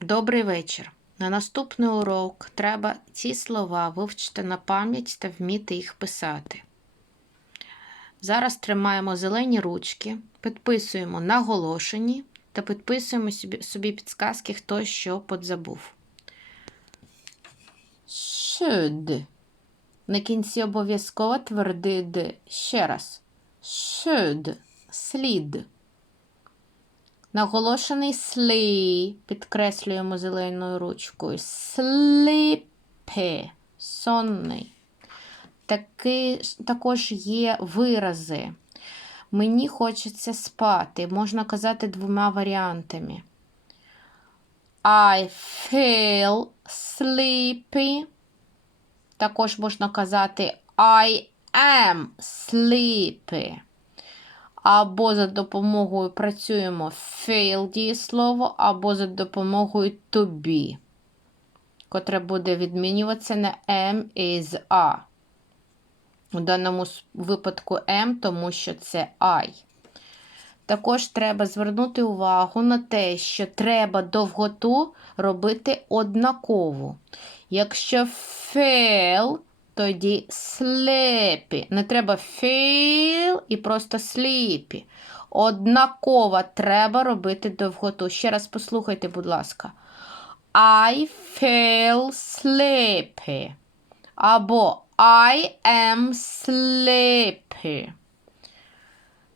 Добрий вечір. На наступний урок треба ці слова вивчити на пам'ять та вміти їх писати. Зараз тримаємо зелені ручки, підписуємо наголошені та підписуємо собі, собі підсказки, хто що подзабув. Should. На кінці обов'язково твердий Д. Ще раз. Should. Слід. Наголошений слі. Підкреслюємо зеленою ручкою. Sleepy. Сонний. Таки, також є вирази. Мені хочеться спати. Можна казати двома варіантами. I feel sleepy. Також можна казати I am sleepy. Або за допомогою працюємо fail дієслово, або за допомогою to be, котре буде відмінюватися на am is a. У даному випадку am, тому що це I. Також треба звернути увагу на те, що треба довготу робити однаково. Якщо fail, тоді sleepy. Не треба feel і просто sleepy. Однаково треба робити довготу. Ще раз послухайте, будь ласка. I feel sleepy. Або I am sleepy.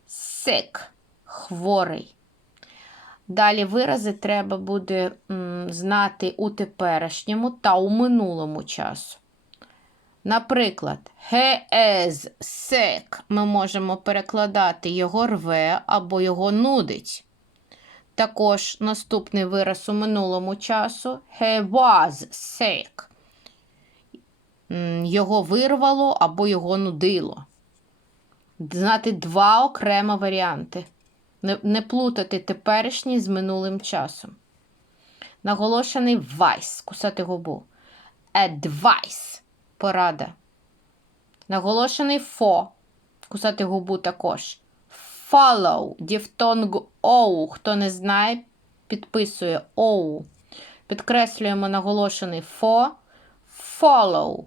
Sick. Хворий. Далі вирази треба буде знати у теперішньому та у минулому часу. Наприклад, he is sick ми можемо перекладати його рве або його нудить. Також наступний вираз у минулому часу he was sick. Його вирвало або його нудило. Знати два окремо варіанти. Не плутати теперішній з минулим часом. Наголошений вайс кусати губу. Advice порада. Наголошений фо кусати губу також. Follow діфтонг оу. Хто не знає, підписує оу. Підкреслюємо наголошений фо. Follow.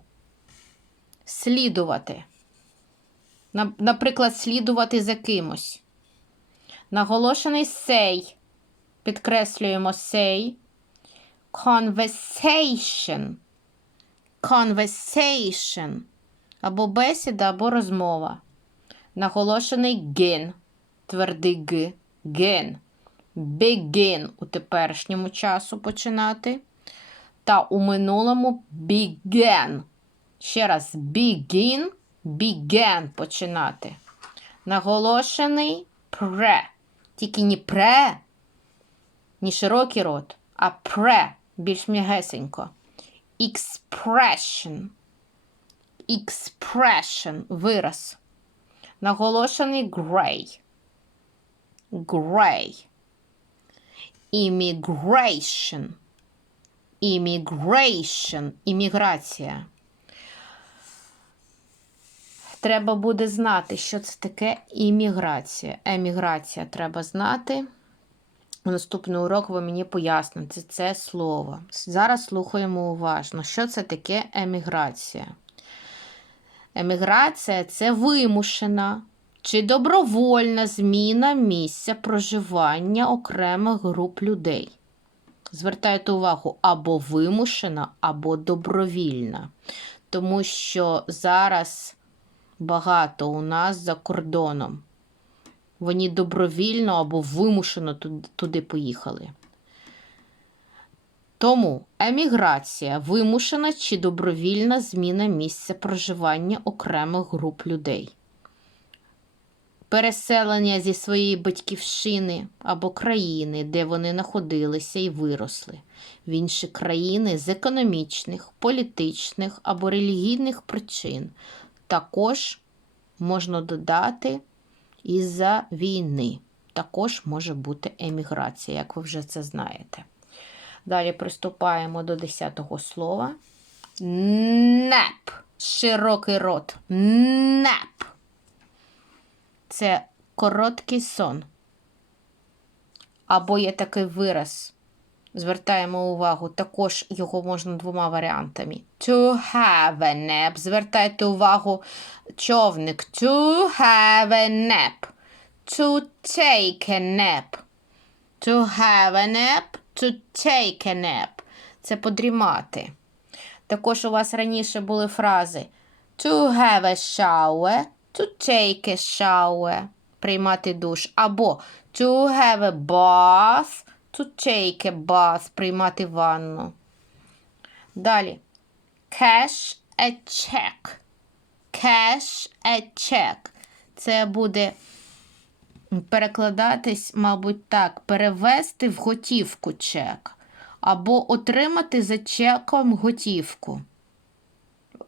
Слідувати. Наприклад, слідувати за кимось. Наголошений say. Підкреслюємо say. Conversation. Conversation. Або бесіда, або розмова. Наголошений гін. Твердий г. Ген. Begin у теперішньому часу починати. Та у минулому began. Ще раз begin, began починати. Наголошений пре. Тільки не пре, не широкий рот, а пре більш м'ягесенько. Expression. Expression. Вираз. Наголошений грей. Грей. Immigration. Immigration. Імміграція. Треба буде знати, що це таке імміграція. Еміграція треба знати. У наступний урок ви мені поясните це слово. Зараз слухаємо уважно, що це таке еміграція. Еміграція це вимушена чи добровольна зміна місця проживання окремих груп людей. Звертайте увагу, або вимушена, або добровільна. Тому що зараз багато у нас за кордоном. Вони добровільно або вимушено туди, поїхали. Тому еміграція вимушена чи добровільна зміна місця проживання окремих груп людей. Переселення зі своєї батьківщини або країни, де вони знаходилися і виросли, в інші країни з економічних, політичних або релігійних причин, також можна додати із-за війни. Також може бути еміграція, як ви вже це знаєте. Далі приступаємо до 10-го слова. Неп. Широкий рот. Неп. Це короткий сон. Або є такий вираз Звертаємо увагу, також його можна двома варіантами. To have a nap. Звертайте увагу, човник. To have a nap. To take a nap. To have a nap. To take a nap. Це подрімати. Також у вас раніше були фрази to have a shower, to take a shower, приймати душ. Або to have a bath, take a приймати ванну. Далі. Cash a check. Cash a check. Це буде перекладатись, мабуть, так, перевести в готівку чек. Або отримати за чеком готівку.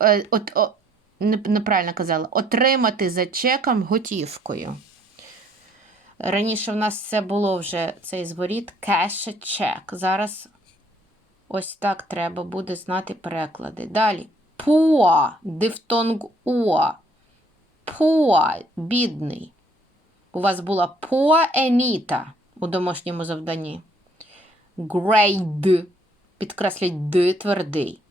Е, от, о, неправильно казала. Отримати за чеком готівкою. Раніше в нас це було вже цей зворіт cash check. Зараз ось так треба буде знати переклади. Далі. Poor, дифтонг уа. Poor, бідний. У вас була poor Еніта у домашньому завданні. Grade, підкресліть д твердий.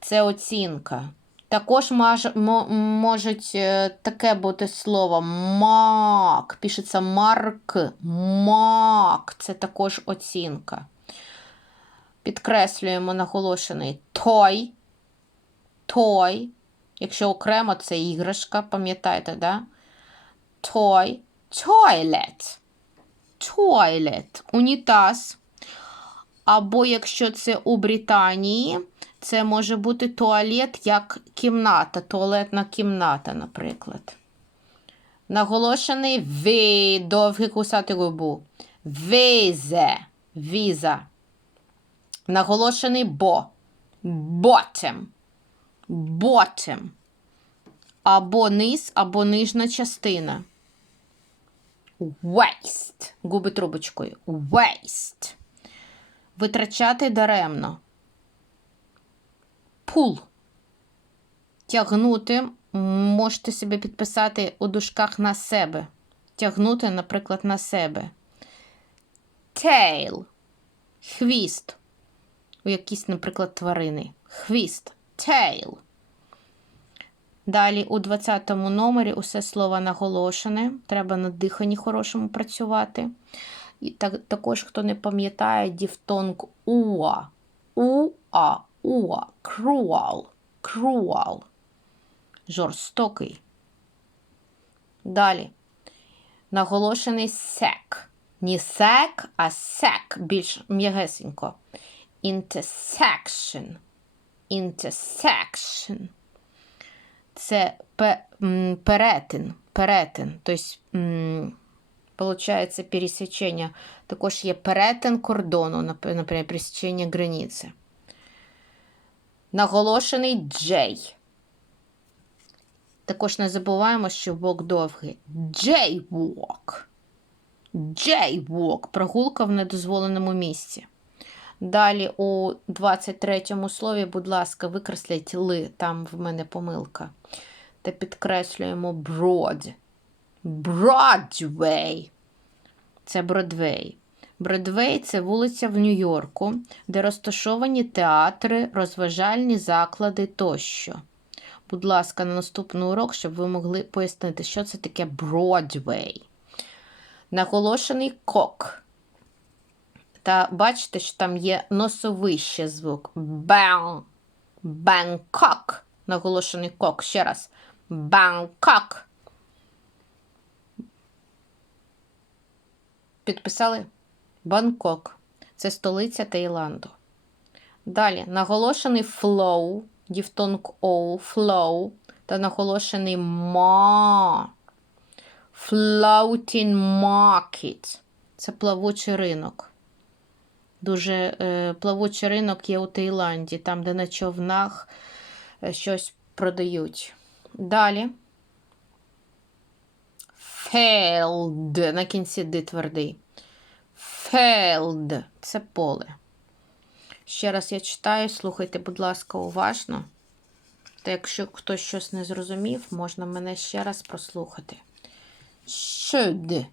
Це оцінка. Також маж, мо, можуть е, таке бути слово мак. Пишеться марк. Мак. Це також оцінка. Підкреслюємо наголошений той. Той. Якщо окремо, це іграшка, пам'ятаєте, да? Той. Toilet. Toilet. Унітаз. Або якщо це у Британії, це може бути туалет як кімната, туалетна кімната, наприклад. Наголошений ви, довгий кусати губу. Визе, віза. Наголошений бо. Bottom. Bottom. Або низ, або нижня частина. Waste. Губи трубочкою. Waste. Витрачати даремно. Пул. Тягнути. Можете собі підписати у дужках на себе. Тягнути, наприклад, на себе. Tail. Хвіст. У якісь, наприклад, тварини. Хвіст. Tail. Далі у 20 номері усе слово наголошене. Треба на диханні хорошому працювати. І так, також, хто не пам'ятає, діфтонг уа. Уа, уа. Cruel. Cruel. Жорстокий. Далі. Наголошений сек. Не сек, а сек. Більш м'ягесенько. Intersection. Intersection. Це перетин. Перетин. Тобто, получається пересечення. Також є перетин кордону, наприклад, пересечення границі. Наголошений J. Також не забуваємо, що вок довгий. Jaywalk. Jaywalk. Прогулка в недозволеному місці. Далі у 23 слові, будь ласка, викресліть ли, там в мене помилка. Та підкреслюємо broad. Broadway. Це Бродвей. Бродвей це вулиця в Нью-Йорку, де розташовані театри, розважальні заклади тощо. Будь ласка, на наступний урок, щоб ви могли пояснити, що це таке Бродвей. Наголошений кок. Та бачите, що там є носовий ще звук. Бан. Бангкок. Наголошений кок. Ще раз. Бангкок. Підписали? Бангкок. Це столиця Таїланду. Далі наголошений flow, діфтонг O, flow, та наголошений ма. Floating market. Це плавучий ринок. Дуже е, плавучий ринок є у Таїланді, там, де на човнах е, щось продають. Далі. Failed. На кінці ди твердий. Failed. Це поле. Ще раз я читаю, слухайте, будь ласка, уважно. Та якщо хтось щось не зрозумів, можна мене ще раз прослухати. Should.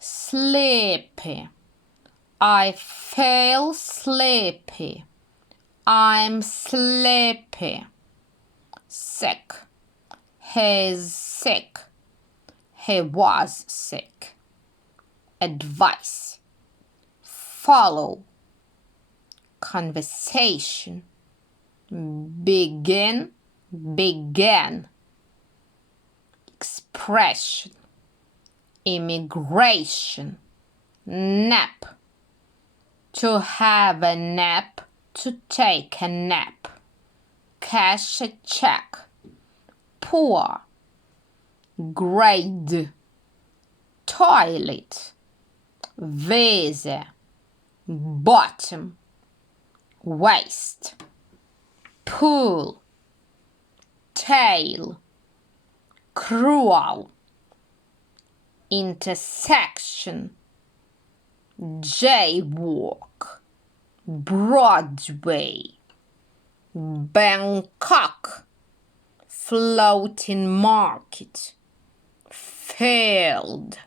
Sleepy. I feel sleepy. I'm sleepy. Sick. He's sick. He was sick. Advice. Follow. Conversation. Begin. Began. Expression. Immigration. Nap. To have a nap. To take a nap. Cash a check. Poor. Grade. Toilet. Vase Bottom. Waist. Pool. Tail. Cruel. Intersection. Jaywalk. Broadway. Bangkok. Floating market. Field.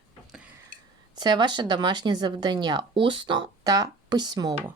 Це ваше домашнє завдання усно та письмово.